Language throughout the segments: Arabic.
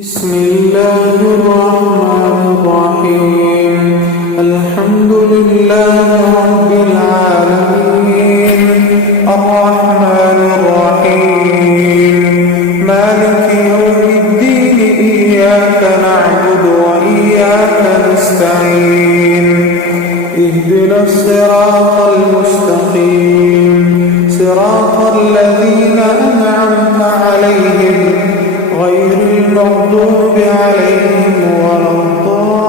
بسم الله الرحمن الرحيم. الحمد لله رب العالمين، الرحمن الرحيم، مالك يوم الدين. إياك نعبد وإياك نستعين. اهدنا الصراط المستقيم، صراط الذين أنعمت عليهم غير المغضوب عليهم ولا الضالين.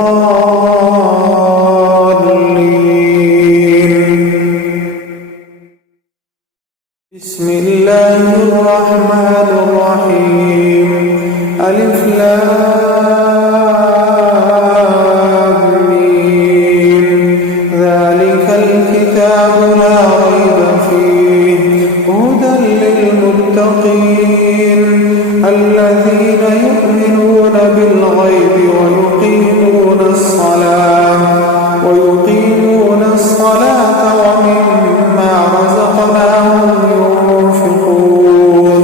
بسم الله الرحمن الرحيم. ألف لام ميم. ذلك الكتاب لا ريب فيه هدى للمتقين الذين يؤمنون بالغيب ويقيمون الصلاة ومما رزقناهم ينفقون.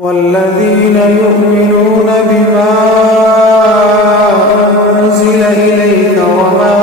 والذين يؤمنون بما أنزل إليك وما